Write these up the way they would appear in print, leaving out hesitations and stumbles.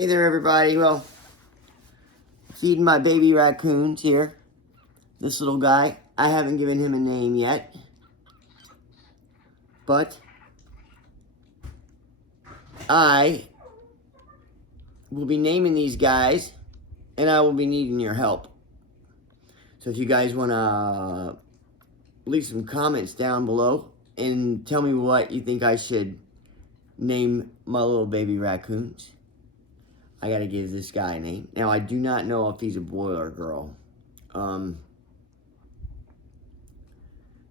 Hey there, everybody. Well, feeding my baby raccoons here. This little guy, I haven't given him a name yet, but I will be naming these guys, and I will be needing your help. So if you guys want to leave some comments down below and tell me what you think I should name my little baby raccoons. I gotta give this guy a name. Now, I do not know if he's a boy or a girl.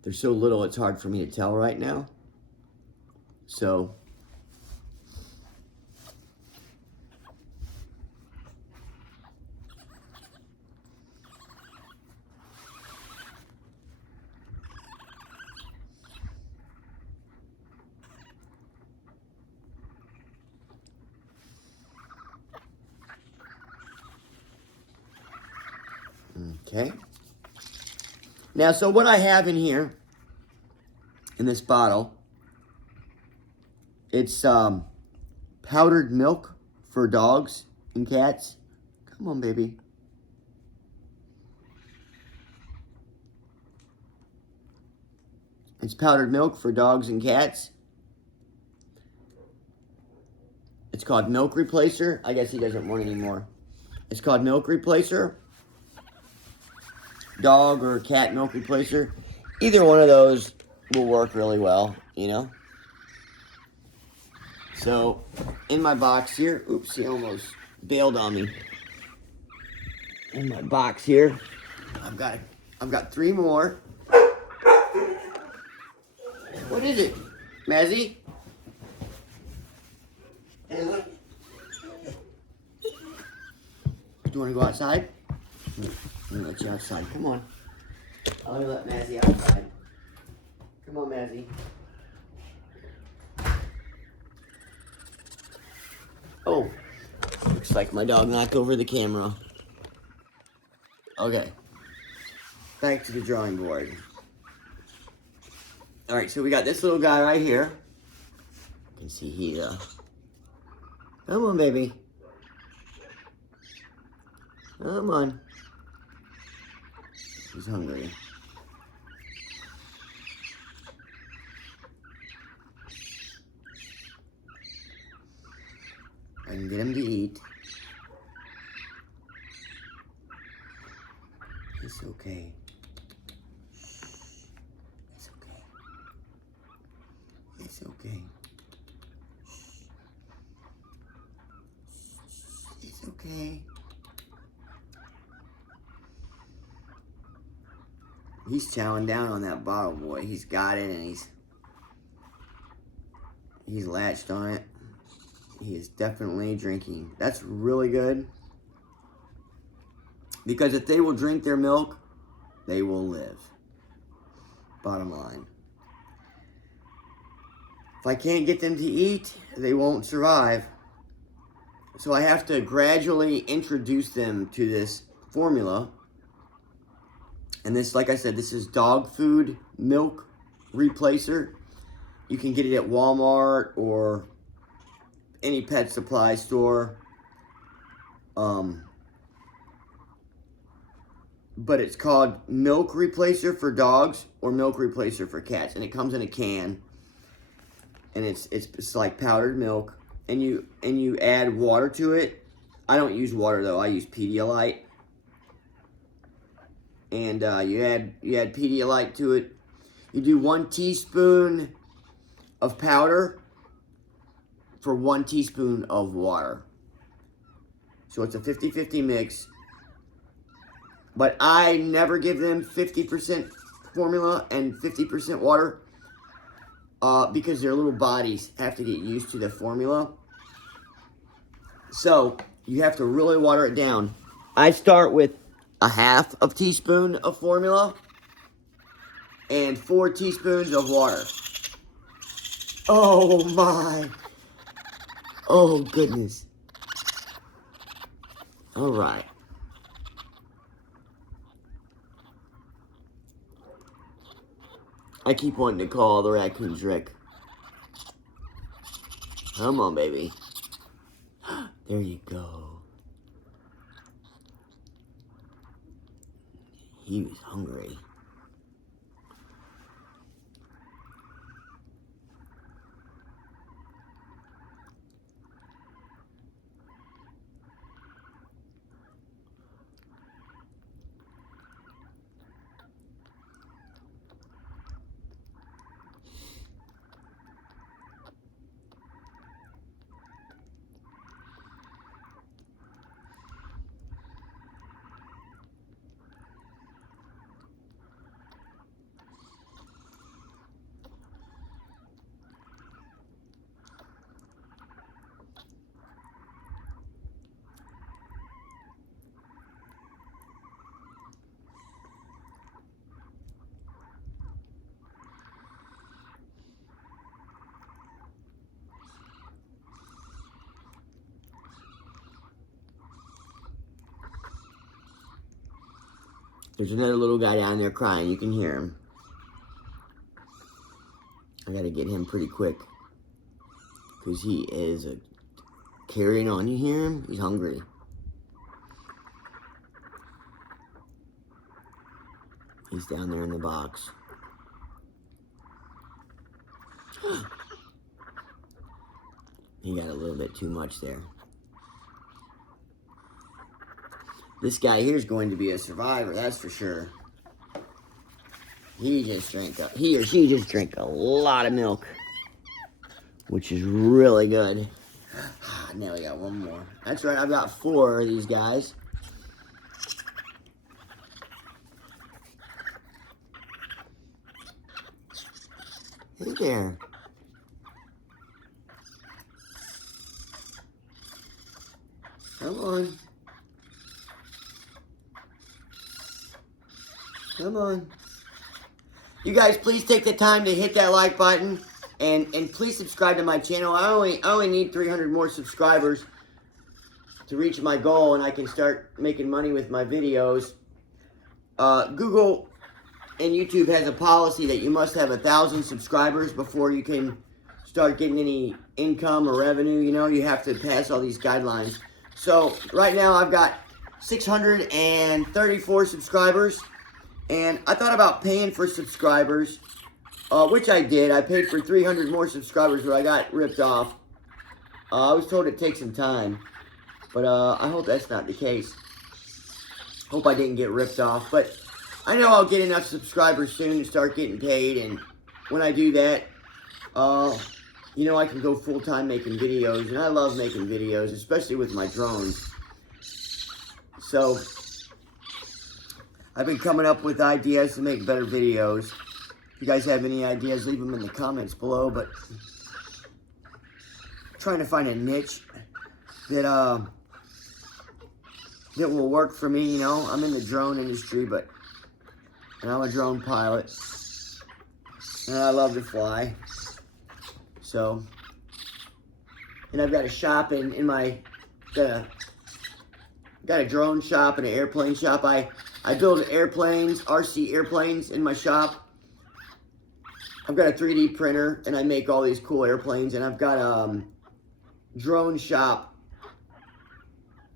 They're so little, it's hard for me to tell right now. So, okay. Now, so what I have in here, in this bottle, it's powdered milk for dogs and cats. Come on, baby. It's powdered milk for dogs and cats. It's called Milk Replacer. I guess he doesn't want any more. It's called Milk Replacer. Dog or cat milk replacer. Either one of those will work really well, you know. So, in my box here, oops, he almost bailed on me. In my box here, I've got 3 more. What is it, Mazzy? Do you want to go outside? Let me let you outside. Come on. I'll let Mazzy outside. Come on, Mazzy. Oh, looks like my dog knocked over the camera. Okay. Back to the drawing board. Alright, so we got this little guy right here. You can see he, come on, baby. Come on. He's hungry. I can get him to eat. It's okay. It's okay. It's okay. It's okay. He's chowing down on that bottle, boy. He's got it, and he's latched on it. He is definitely drinking. That's really good. Because if they will drink their milk, they will live. Bottom line. If I can't get them to eat, they won't survive. So I have to gradually introduce them to this formula. And this, like I said, this is dog food milk replacer. You can get it at Walmart or any pet supply store. But it's called Milk Replacer for dogs or Milk Replacer for cats. And it comes in a can. And it's like powdered milk. And you add water to it. I don't use water though, I use Pedialyte. And you add Pedialyte to it. You do 1 teaspoon of powder for 1 teaspoon of water. So it's a 50-50 mix. But I never give them 50% formula and 50% water because their little bodies have to get used to the formula. So you have to really water it down. I start with a 1/2 teaspoon of formula and 4 teaspoons of water. Oh my. Oh goodness. All right. I keep wanting to call the raccoons Rick. Come on, baby. There you go. He was hungry. There's another little guy down there crying. You can hear him. I gotta get him pretty quick. Because he is carrying on. You hear him? He's hungry. He's down there in the box. He got a little bit too much there. This guy here is going to be a survivor, that's for sure. He or she just drank a lot of milk, which is really good. Now we got one more. That's right, I've got 4 of these guys. Hey there. Come on. Come on. You guys, please take the time to hit that like button and please subscribe to my channel. I only need 300 more subscribers to reach my goal, and I can start making money with my videos. Google and YouTube has a policy that you must have 1,000 subscribers before you can start getting any income or revenue. You know, you have to pass all these guidelines. So right now I've got 634 subscribers. And I thought about paying for subscribers, which I did. I paid for 300 more subscribers, but I got ripped off. I was told it takes some time, but I hope that's not the case. Hope I didn't get ripped off, but I know I'll get enough subscribers soon to start getting paid, and when I do that, you know, I can go full-time making videos, and I love making videos, especially with my drones. So I've been coming up with ideas to make better videos. If you guys have any ideas, leave them in the comments below. But I'm trying to find a niche that that will work for me. You know, I'm in the drone industry, and I'm a drone pilot, and I love to fly. So, and I've got a shop in my got a drone shop and an airplane shop. I build airplanes, RC airplanes in my shop. I've got a 3D printer, and I make all these cool airplanes. And I've got a drone shop.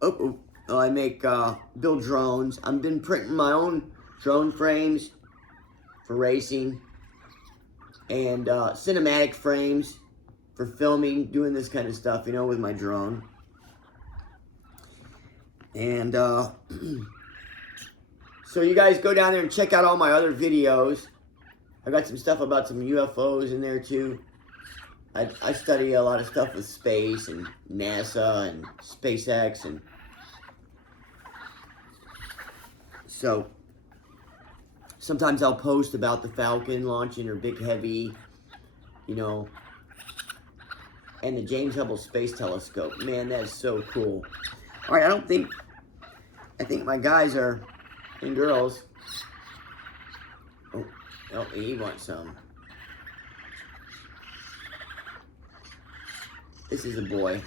I make, build drones. I've been printing my own drone frames for racing. And cinematic frames for filming, doing this kind of stuff, you know, with my drone. And, so you guys go down there and check out all my other videos. I got some stuff about some UFOs in there too. I study a lot of stuff with space and NASA and SpaceX, and so sometimes I'll post about the Falcon launching or Big Heavy, you know, and the James Hubble Space Telescope. Man, that's so cool. All right, I think my guys are, and girls. Oh, he wants some. This is a boy.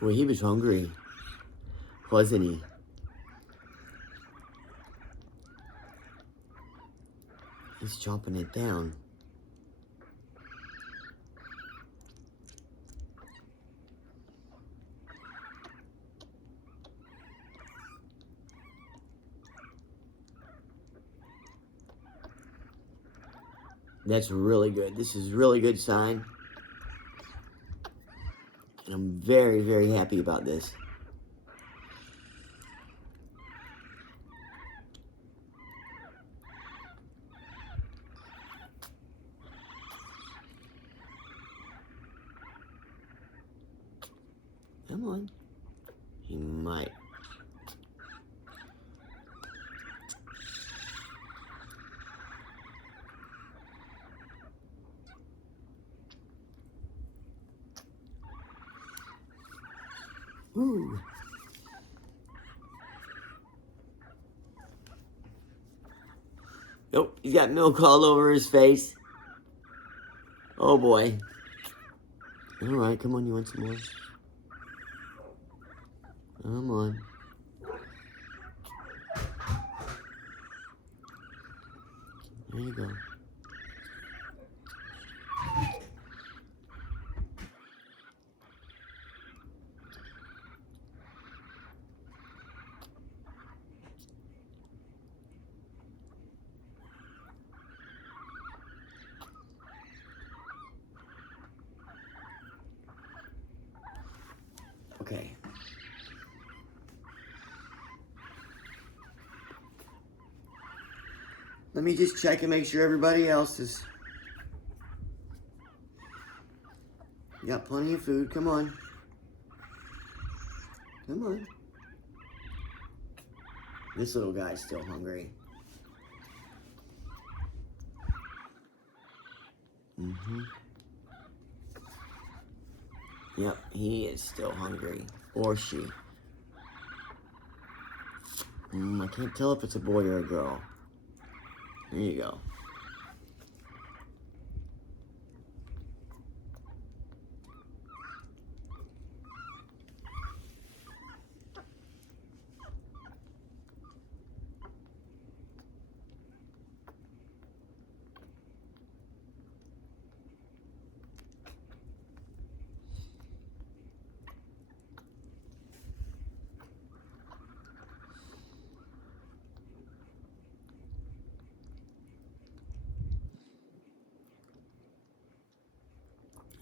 Well, he was hungry, wasn't he? He's chomping it down. That's really good. This is a really good sign. And I'm very, very happy about this. Come on. He might. Ooh. Nope, he's got milk all over his face. Oh boy. Alright, come on, you want some more? Come on. There you go. Okay. Let me just check and make sure everybody else is... You got plenty of food. Come on. Come on. This little guy's still hungry. Yep, he is still hungry. Or she. I can't tell if it's a boy or a girl. There you go.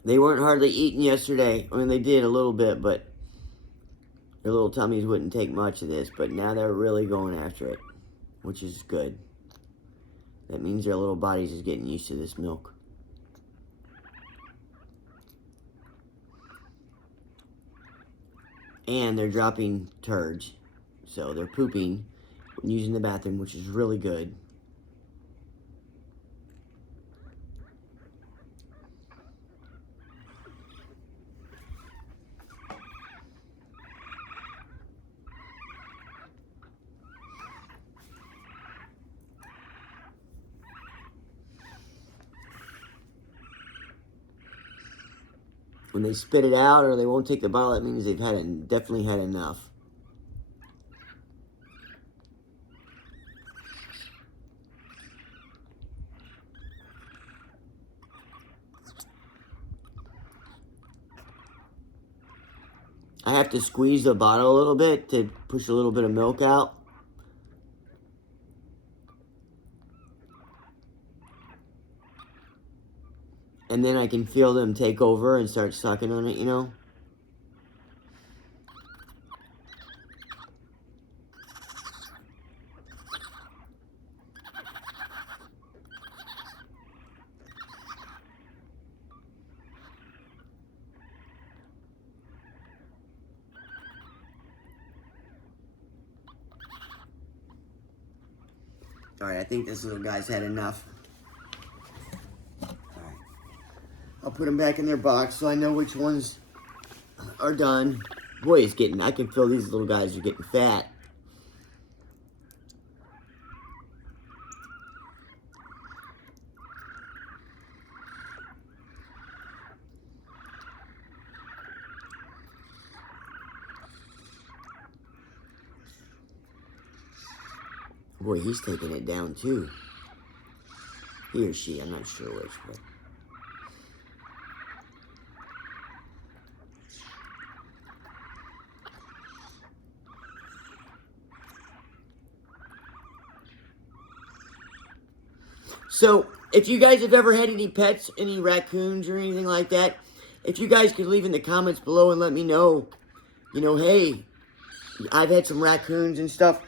They weren't hardly eating yesterday. I mean, they did a little bit, but their little tummies wouldn't take much of this. But now they're really going after it, which is good. That means their little bodies is getting used to this milk. And they're dropping turds. So they're pooping when using the bathroom, which is really good. When they spit it out or they won't take the bottle, that means they've definitely had enough. I have to squeeze the bottle a little bit to push a little bit of milk out. And then I can feel them take over and start sucking on it, you know? Alright, I think this little guy's had enough. Alright. I'll put them back in their box so I know which ones are done. Boy, I can feel these little guys are getting fat. Boy, he's taking it down too. He or she, I'm not sure which, but. So, if you guys have ever had any pets, any raccoons or anything like that, if you guys could leave in the comments below and let me know, you know, hey, I've had some raccoons and stuff.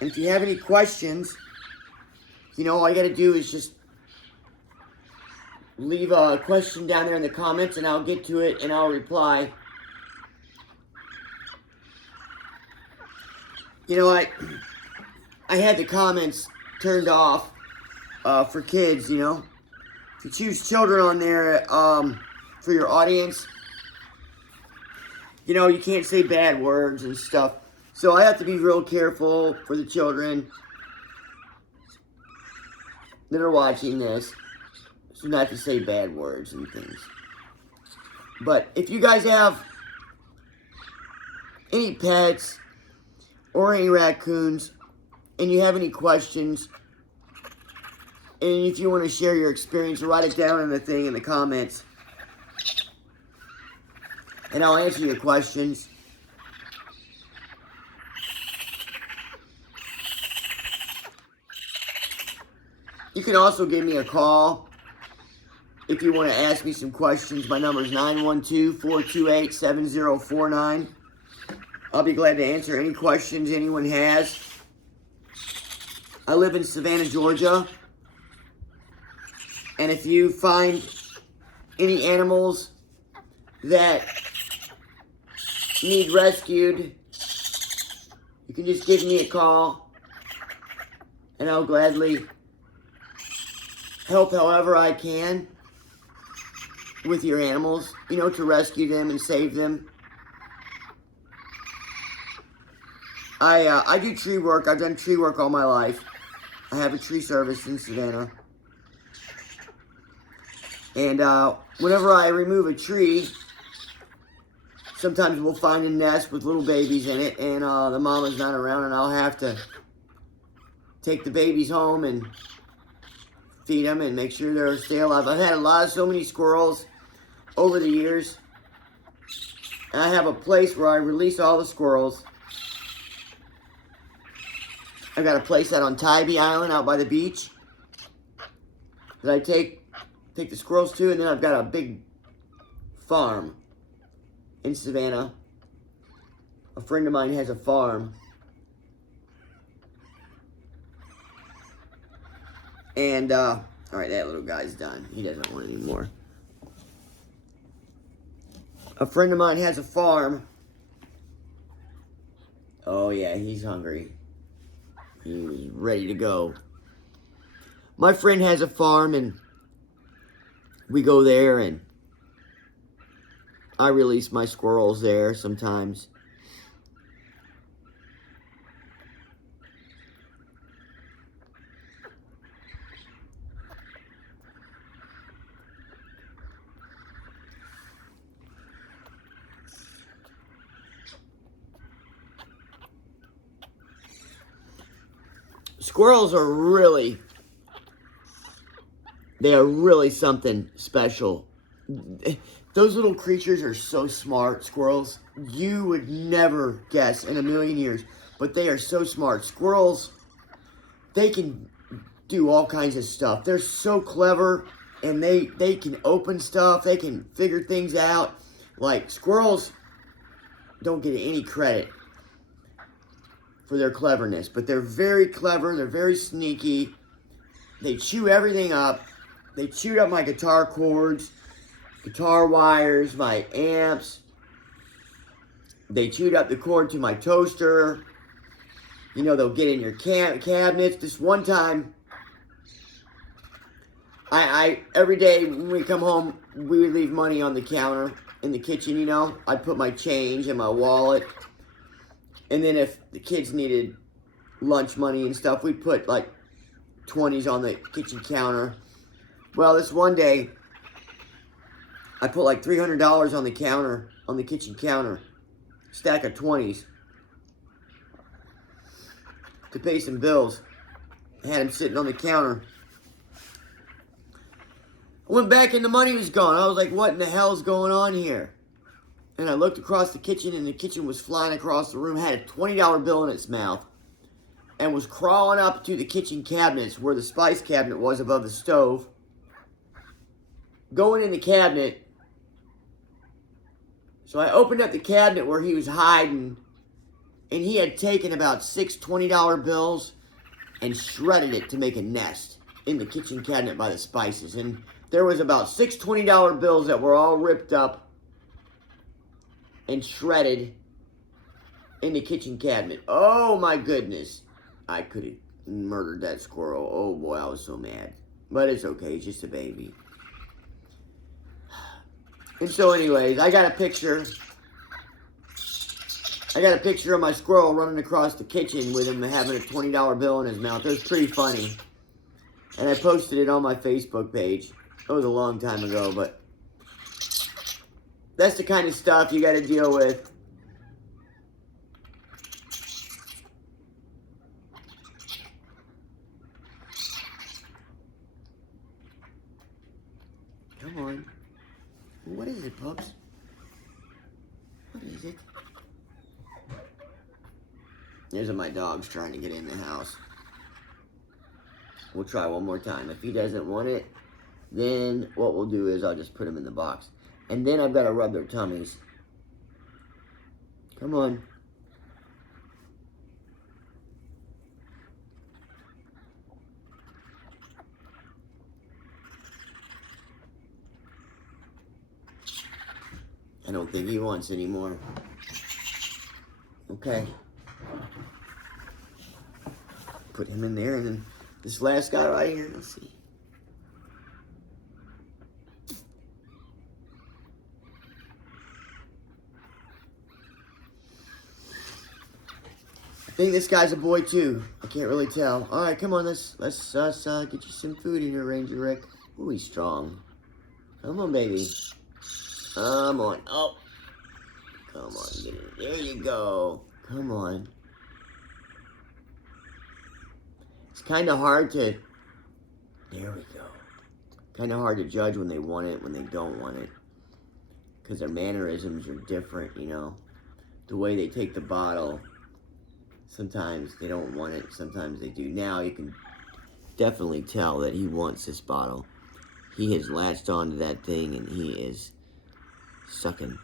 And if you have any questions, you know, all you got to do is just leave a question down there in the comments and I'll get to it and I'll reply. You know, I had the comments turned off for kids, you know. If you choose children on there for your audience, you know, you can't say bad words and stuff. So I have to be real careful for the children that are watching this. So not to say bad words and things. But if you guys have any pets or any raccoons and you have any questions, and if you want to share your experience, write it down in the thing in the comments. And I'll answer your questions. You can also give me a call if you want to ask me some questions. My number is 912-428-7049. I'll be glad to answer any questions anyone has. I live in Savannah, Georgia. And if you find any animals that need rescued, you can just give me a call and I'll gladly help however I can with your animals, you know, to rescue them and save them. I do tree work. I've done tree work all my life. I have a tree service in Savannah. And whenever I remove a tree, sometimes we'll find a nest with little babies in it, and the mama's not around, and I'll have to take the babies home and feed them and make sure they're stay alive. I've had so many squirrels over the years, and I have a place where I release all the squirrels. I've got a place out on Tybee Island out by the beach that I take the squirrels to, and then I've got a big farm in Savannah. A friend of mine has a farm. And, all right, that little guy's done. He doesn't want it anymore. A friend of mine has a farm. Oh, yeah, he's hungry. He's ready to go. My friend has a farm, and we go there, and I release my squirrels there sometimes. Squirrels are really something special. Those little creatures are so smart, squirrels. You would never guess in a million years, but they are so smart. Squirrels, they can do all kinds of stuff. They're so clever, and they can open stuff. They can figure things out. Like, squirrels don't get any credit for their cleverness, but they're very clever. They're very sneaky. They chew everything up. They chewed up my guitar cords, guitar wires, my amps. They chewed up the cord to my toaster. You know, they'll get in your cabinets. This one time, I every day when we come home, we would leave money on the counter in the kitchen, you know. I'd put my change in my wallet. And then if the kids needed lunch money and stuff, we'd put like 20s on the kitchen counter. Well, this one day, I put like $300 on the counter, on the kitchen counter. Stack of 20s. to pay some bills. I had him sitting on the counter. I went back and the money was gone. I was like, what in the hell's going on here? And I looked across the kitchen, and the kitchen was flying across the room, had a $20 bill in its mouth, and was crawling up to the kitchen cabinets where the spice cabinet was above the stove. Going in the cabinet. So I opened up the cabinet where he was hiding, and he had taken about 6 $20 bills and shredded it to make a nest in the kitchen cabinet by the spices. And there was about 6 $20 bills that were all ripped up and shredded in the kitchen cabinet. Oh my goodness. I could have murdered that squirrel. Oh boy, I was so mad. But it's okay, he's just a baby. And so anyways, I got a picture. I got a picture of my squirrel running across the kitchen with him having a $20 bill in his mouth. It was pretty funny. And I posted it on my Facebook page. It was a long time ago, but that's the kind of stuff you got to deal with. Come on. What is it, pups? What is it? There's my dogs trying to get in the house. We'll try one more time. If he doesn't want it, then what we'll do is I'll just put him in the box. And then I've got to rub their tummies. Come on. I don't think he wants any more. Okay. Put him in there, and then this last guy right here, let's see. I think this guy's a boy too. I can't really tell. All right, come on, let's get you some food in here, Ranger Rick. Ooh, he's strong. Come on, baby. Come on. Oh. Come on, get it. There you go. Come on. It's kind of hard to... There we go. Kind of hard to judge when they want it, when they don't want it. Because their mannerisms are different, you know. The way they take the bottle. Sometimes they don't want it, sometimes they do. Now you can definitely tell that he wants this bottle. He has latched onto that thing and he is sucking.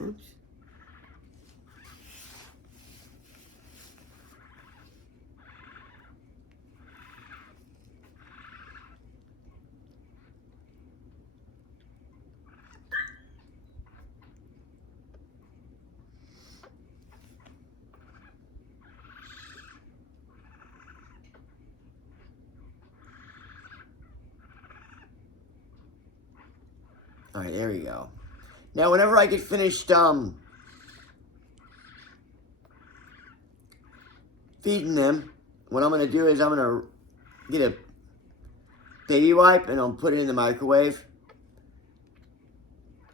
Oops. All right, there we go. Now, whenever I get finished feeding them, what I'm going to do is I'm going to get a baby wipe and I'll put it in the microwave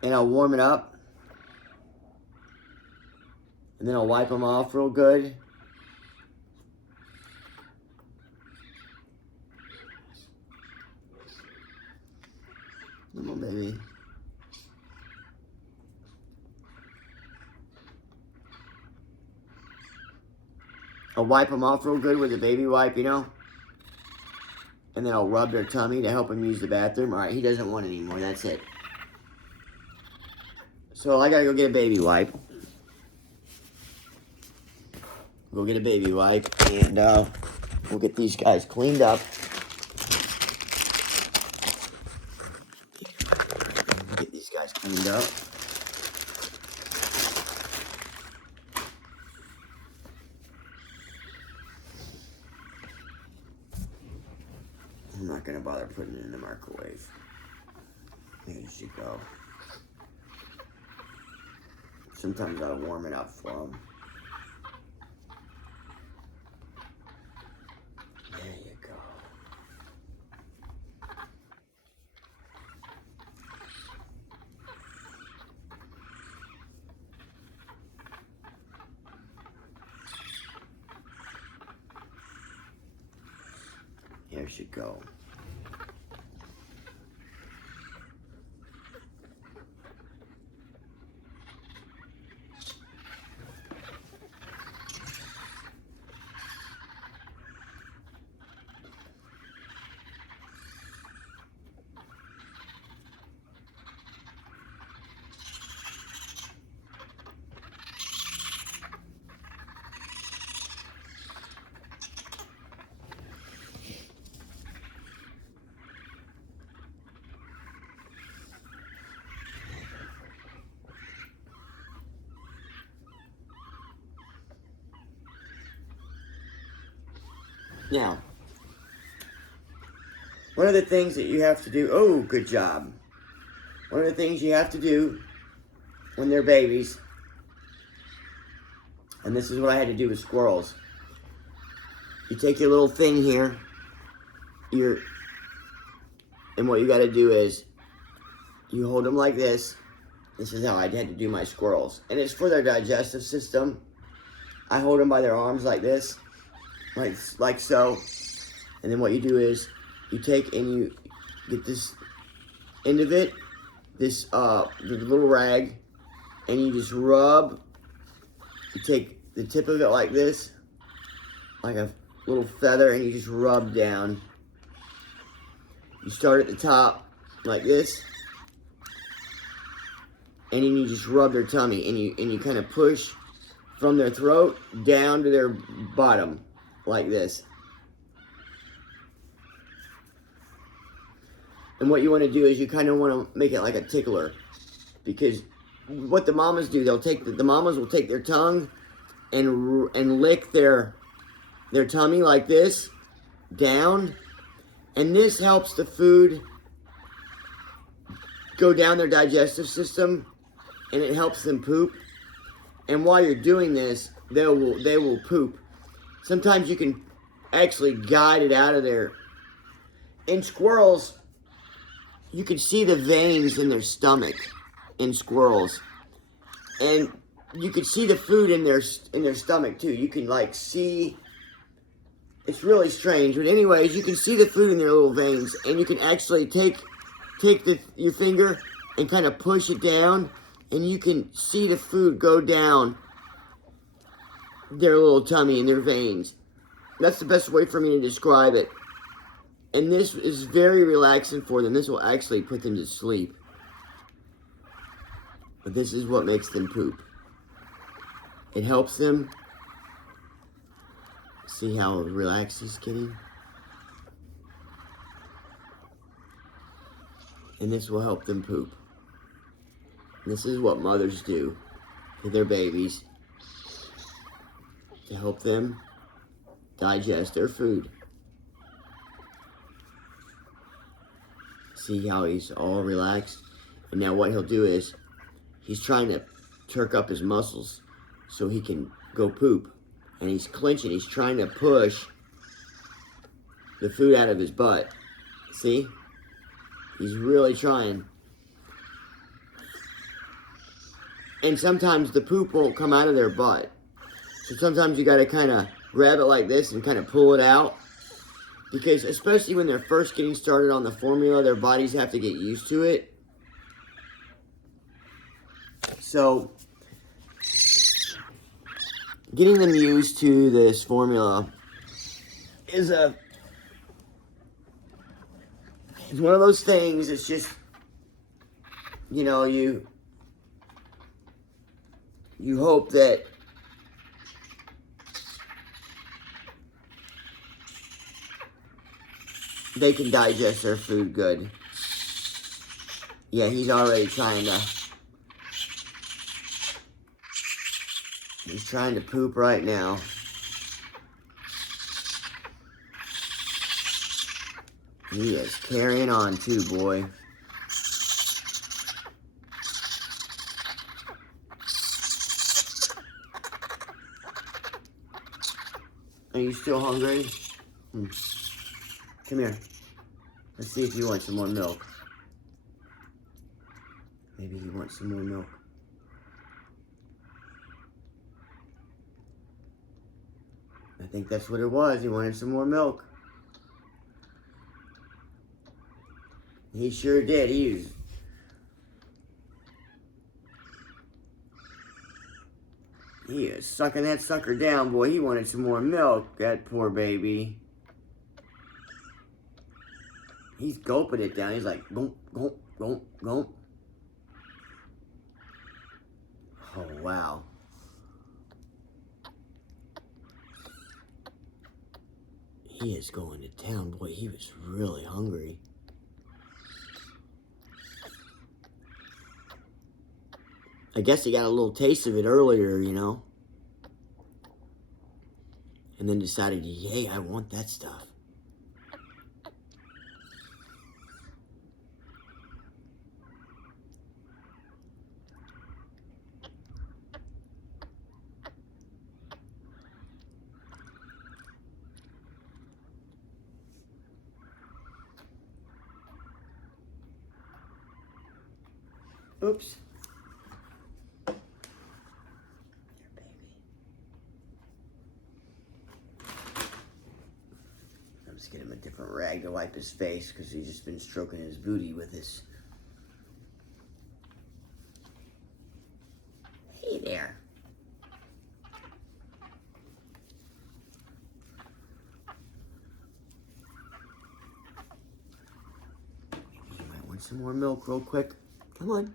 and I'll warm it up and then I'll wipe them off real good. Come on, baby. I'll wipe them off real good with a baby wipe, you know. and then I'll rub their tummy to help him use the bathroom. All right, he doesn't want any more. That's it. So I gotta go get a baby wipe. Go get a baby wipe, and we'll get these guys cleaned up. Get these guys cleaned up. I'm not gonna bother putting it in the microwave. There you go. Sometimes I'll warm it up for them. There you go. There she go. Now, one of the things that you have to do, oh, good job. One of the things you have to do when they're babies, and this is what I had to do with squirrels. You take your little thing here, and what you got to do is, you hold them like this. This is how I had to do my squirrels. And it's for their digestive system. I hold them by their arms like this. Like so, and then what you do is you take and you get this end of it, this the little rag, and you just rub. You take the tip of it like this, like a little feather, and you just rub down. You start at the top like this, and then you just rub their tummy, and you kind of push from their throat down to their bottom. Like this. And what you want to do is you kind of want to make it like a tickler, because what the mamas do, the mamas will take their tongue and lick their tummy like this down, and this helps the food go down their digestive system, and it helps them poop. And while you're doing this, they will poop. Sometimes you can actually guide it out of there. In squirrels, you can see the veins in their stomach in squirrels. And you can see the food in their stomach too. You can like see, it's really strange. But anyways, you can see the food in their little veins, and you can actually take your finger and kind of push it down, and you can see the food go down their little tummy and their veins. That's the best way for me to describe it. And this is very relaxing for them. This will actually put them to sleep. But this is what makes them poop. It helps them. See how relaxed he's getting? And this will help them poop. This is what mothers do to their babies to help them digest their food. See how he's all relaxed? And now what he'll do is, he's trying to turk up his muscles so he can go poop. And he's clenching, he's trying to push the food out of his butt. See? He's really trying. And sometimes the poop won't come out of their butt. So sometimes you gotta kind of grab it like this and kind of pull it out. Because especially when they're first getting started on the formula, their bodies have to get used to it. So, getting them used to this formula is It's one of those things, it's just, you know, you hope that they can digest their food good. Yeah, he's already trying to, he's trying to poop right now. He is carrying on too, boy. Are you still hungry? Come here. Let's see if you want some more milk. Maybe he wants some more milk. I think that's what it was. He wanted some more milk. He sure did. He is sucking that sucker down, boy. He wanted some more milk, that poor baby. He's gulping it down. He's like, gulp, gulp, gulp, gulp. Oh, wow. He is going to town. Boy, he was really hungry. I guess he got a little taste of it earlier, you know. And then decided, hey, I want that stuff. Oops. Let's get him a different rag to wipe his face because he's just been stroking his booty with his. Hey there. You might want some more milk real quick. Come on.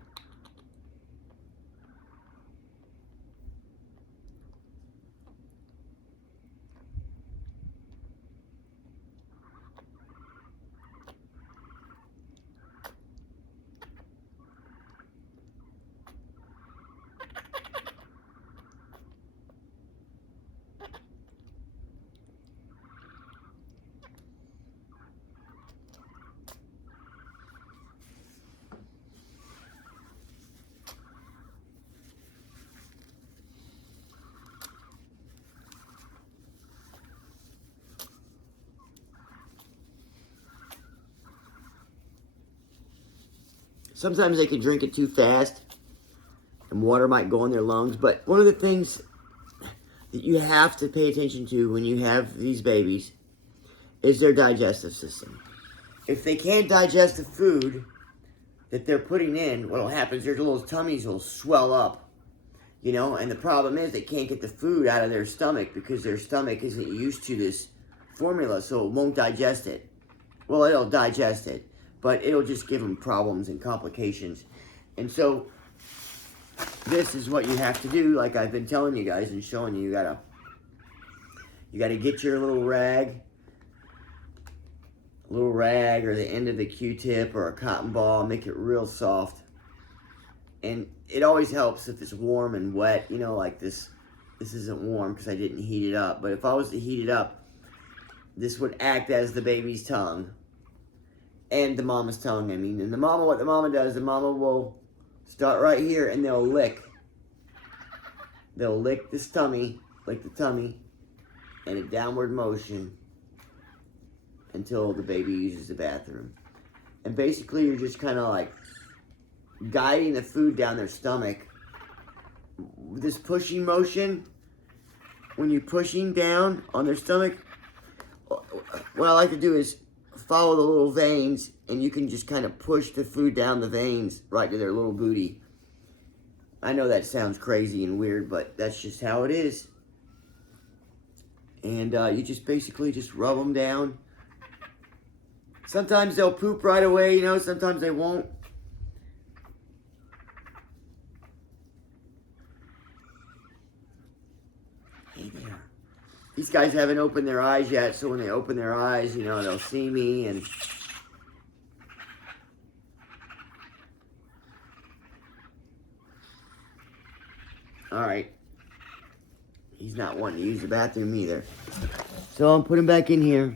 Sometimes they can drink it too fast and water might go in their lungs. But one of the things that you have to pay attention to when you have these babies is their digestive system. If they can't digest the food that they're putting in, what will happen is their little tummies will swell up, you know, and the problem is they can't get the food out of their stomach because their stomach isn't used to this formula, so it won't digest it. Well, it'll digest it, but it'll just give them problems and complications. And so this is what you have to do, like I've been telling you guys and showing you. You gotta get your little rag or the end of the Q-tip or a cotton ball, make it real soft. And it always helps if it's warm and wet, you know, like this isn't warm because I didn't heat it up, but if I was to heat it up, this would act as the baby's tongue and the mama's tongue, I mean. And what the mama does, the mama will start right here and they'll lick this tummy, like the tummy, in a downward motion until the baby uses the bathroom. And basically you're just kind of like guiding the food down their stomach. This pushing motion, when you're pushing down on their stomach, what I like to do is follow the little veins, and you can just kind of push the food down the veins right to their little booty. I know that sounds crazy and weird, but that's just how it is. And you just basically just rub them down. Sometimes they'll poop right away, you know, sometimes they won't. Hey there. These guys haven't opened their eyes yet, so when they open their eyes, you know, they'll see me and... Alright. He's not wanting to use the bathroom either. So I'll put him back in here.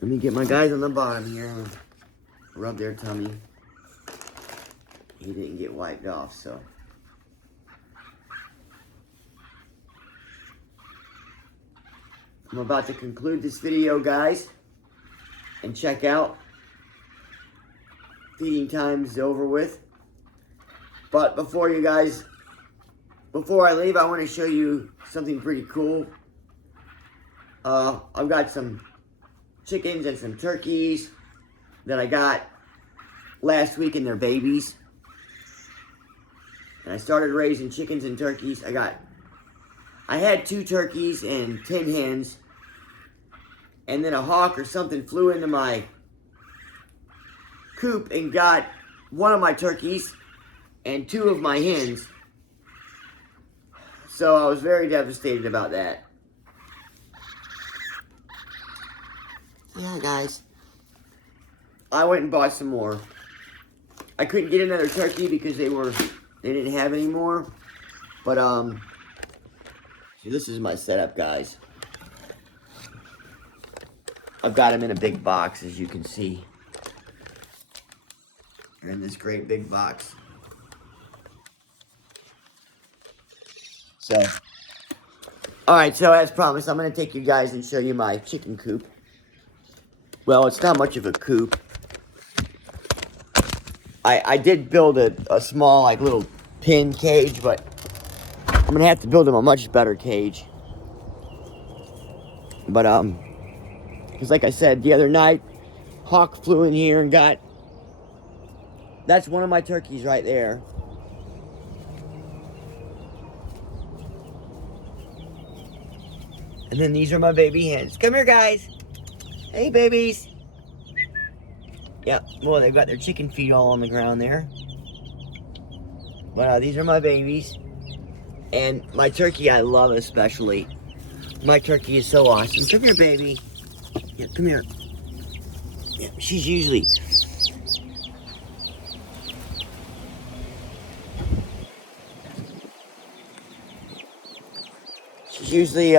Let me get my guys on the bottom here. Rub their tummy. He didn't get wiped off, so... I'm about to conclude this video, guys, and check out. Feeding time is over with. But before I leave, I want to show you something pretty cool. I've got some chickens and some turkeys that I got last week in their babies. And I started raising chickens and turkeys. I had 2 turkeys and 10 hens. And then a hawk or something flew into my coop and got one of my turkeys and 2 of my hens. So I was very devastated about that. Yeah, guys. I went and bought some more. I couldn't get another turkey because they didn't have any more. But see, this is my setup, guys. I've got them in a big box, as you can see. They're in this great big box. So, alright, so as promised, I'm going to take you guys and show you my chicken coop. Well, it's not much of a coop. I did build a small, like, little pin cage, but I'm going to have to build them a much better cage. But, because like I said, the other night, hawk flew in here and got... That's one of my turkeys right there. And then these are my baby hens. Come here, guys. Hey, babies. Yep, well, they've got their chicken feet all on the ground there. But these are my babies. And my turkey I love especially. My turkey is so awesome. Come here, baby. Yeah, come here. Yeah, she's usually... She's usually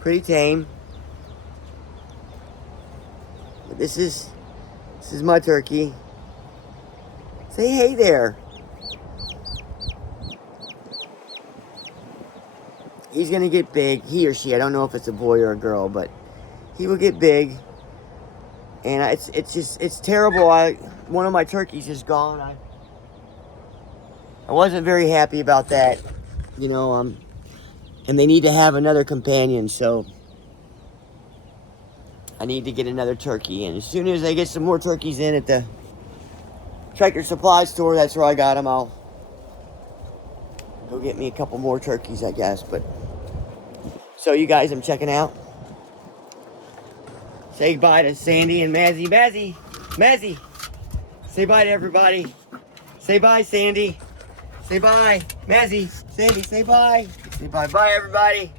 pretty tame. But this is my turkey. Say hey there. He's gonna get big. He or she, I don't know if it's a boy or a girl, but he will get big. And it's terrible. One of my turkeys is gone. I wasn't very happy about that. You know, and they need to have another companion, so I need to get another turkey. And as soon as I get some more turkeys in at the Tractor Supply store, that's where I got them. I'll go get me a couple more turkeys, I guess. But so you guys, I'm checking out. Say bye to Sandy and Mazzy. Mazzy. Say bye to everybody. Say bye, Sandy. Say bye. Mazzy. Sandy, say bye. Say bye. Bye, everybody.